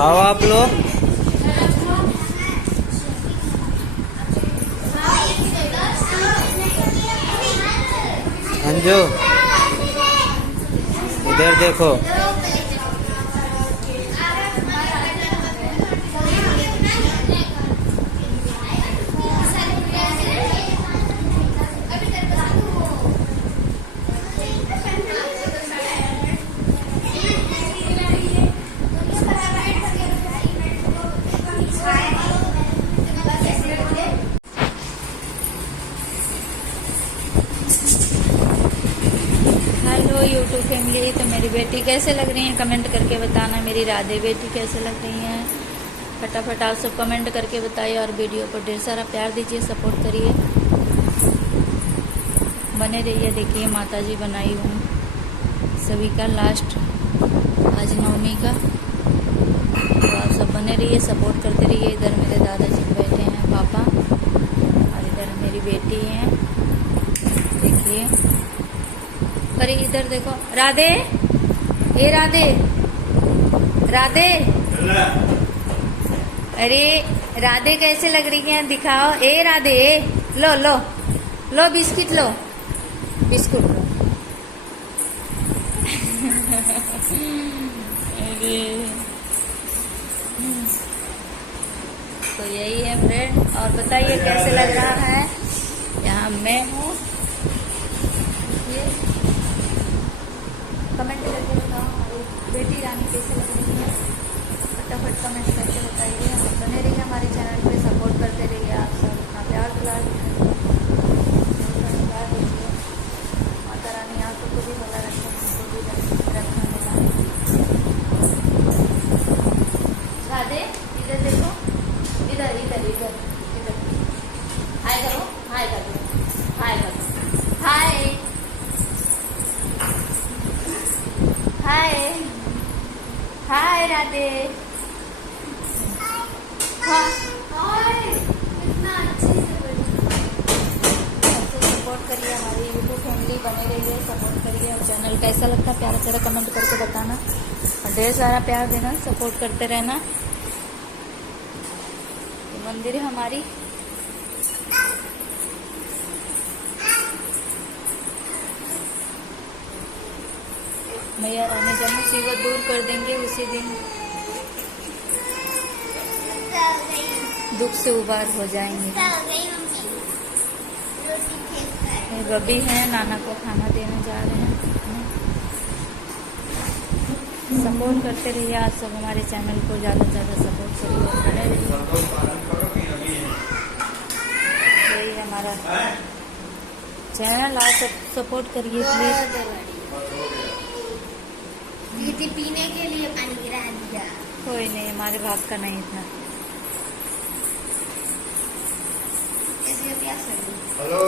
खाओ आप लोग। अंजू इधर देखो। यूट्यूब फैमिली, तो मेरी बेटी कैसे लग रही है कमेंट करके बताना। मेरी राधे बेटी कैसे लग रही है फटाफट आप सब कमेंट करके बताइए, और वीडियो को ढेर सारा प्यार दीजिए, सपोर्ट करिए, बने रहिए। देखिए माता जी बनाई हूँ सभी का लास्ट आज नवमी का, तो आप सब बने रहिए, सपोर्ट करते रहिए। इधर मेरे दादाजी बैठे हैं पापा, और इधर मेरी बेटी है देखिए। अरे इधर देखो राधे, ए राधे, राधे, अरे राधे कैसे लग रही है दिखाओ। ए राधे, लो लो लो बिस्किट लो, बिस्कुट लो। अरे तो यही है फ्रेंड, और बताइए कैसे लग रहा है। यहाँ मैं हूँ, कमेंट करके बताओ बेटी रानी कैसे लग रही है, फटाफट कमेंट करके बताइए। आप बने रहिए हमारे चैनल पे, सपोर्ट करते रहिए। आप सब अपना प्यार दुलार दीजिए। माता रानी आप सबको भी भला रखें, हमको भी रखना मिला। राधे इधर देखो, इधर इधर इधर इधर, हाय करो, हाय करो, हाय करो, हाय हाय हाय राधे। हाँ कितना अच्छे से सपोर्ट करिए हमारी यूट्यूब फैमिली, बने रहिए, सपोर्ट करिए। और चैनल कैसा लगता है प्यारा प्यारा कमेंट करके बताना, और ढेर सारा प्यार देना, सपोर्ट करते रहना। ये मंदिर है हमारी, मैया रानी जब मुसीबत दूर कर देंगे उसी दिन दुख से उबार हो जाएंगे। बबी है, नाना को खाना देने जा रहे हैं। सपोर्ट करते रहिए आप सब हमारे चैनल को, ज़्यादा से ज़्यादा सपोर्ट करिए। यही हमारा चैनल, आप सब सपोर्ट करिए प्लीज। पीने के लिए पानी गिरा दिया। कोई नहीं, हमारे बाप का नहीं इतना। हेलो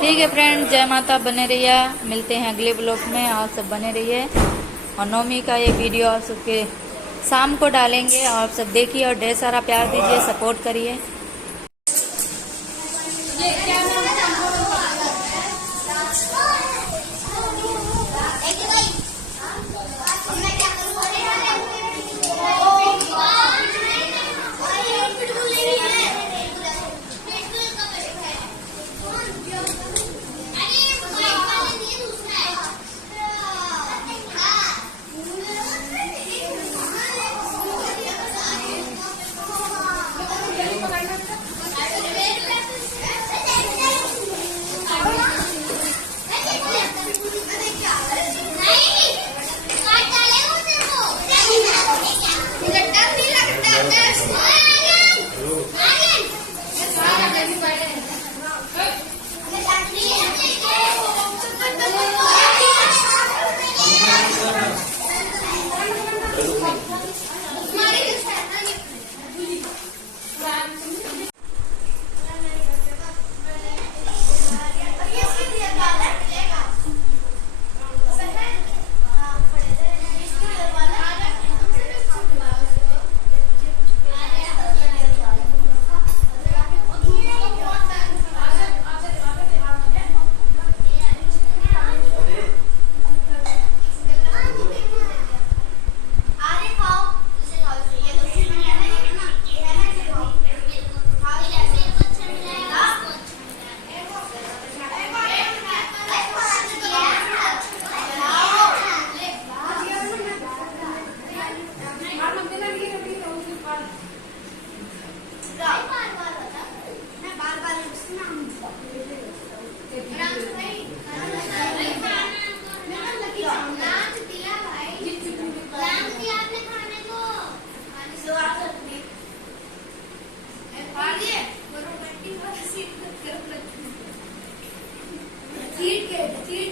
ठीक है फ्रेंड, जय माता, बने रहिए, मिलते हैं अगले ब्लॉग में। आप सब बने रहिए, और नवमी का ये वीडियो आप सबके शाम को डालेंगे, और आप सब देखिए और ढेर सारा प्यार दीजिए, सपोर्ट करिए। लांच दिया भाई, लांच दिया आपने खाने को। सीट